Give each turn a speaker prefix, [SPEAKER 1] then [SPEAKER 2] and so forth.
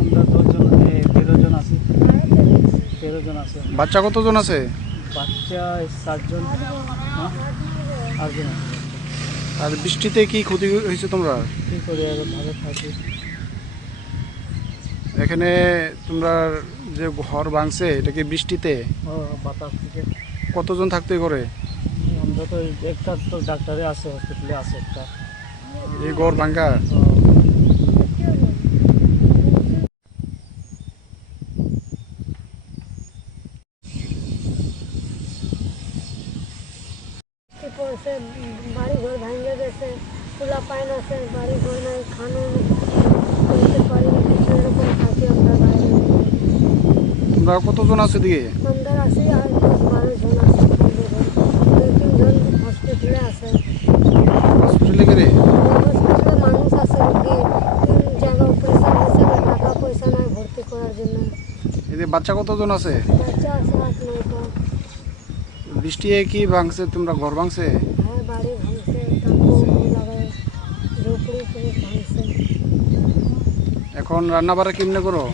[SPEAKER 1] আমরা দশজন জন আছি। তেরো জন আছে।
[SPEAKER 2] বাচ্চা কতজন আছে?
[SPEAKER 1] বাচ্চা সাতজন আটজন আছে।
[SPEAKER 2] আর বৃষ্টিতে কি ক্ষতি হয়েছে তোমরা?
[SPEAKER 1] কী করি ভালো থাকি।
[SPEAKER 2] এখানে তোমরা যে ঘর ভাঙছে এটা কি বৃষ্টিতে?
[SPEAKER 1] বাতাস থেকে।
[SPEAKER 2] কতজন থাকতে করে
[SPEAKER 1] আমরা তো একটা তো ডাক্তারে আছে হসপিটালে আছে একটা।
[SPEAKER 2] এই ঘর ভাঙ্গা
[SPEAKER 3] করছে বাড়ি ঘর ভাঙে গেছে চুলা পায় না সে বাড়ি ঘর নাই খানো করতে পারি কিছু এরকম থাকি আমরা বাইরে
[SPEAKER 2] তোমরা কতজন আছে
[SPEAKER 3] আমরা আছি আর দশ বারো জন আছে দুই তিনজন হসপিটালে আছে।
[SPEAKER 2] হসপিটালে গেলে?
[SPEAKER 3] হসপিটালে মানুষ আছে রুগী তিন জায়গা অপারেশন হয়েছে টাকা পয়সা নাই ভর্তি করার জন্য।
[SPEAKER 2] এদের বাচ্চা কতজন আছে?
[SPEAKER 3] বাচ্চা আছে আট নয়টা।
[SPEAKER 2] বৃষ্টি কি ভাঙছে? তোমরা ঘর
[SPEAKER 3] ভাঙছে?
[SPEAKER 2] এখন রান্না বাড়া কেমনে করো?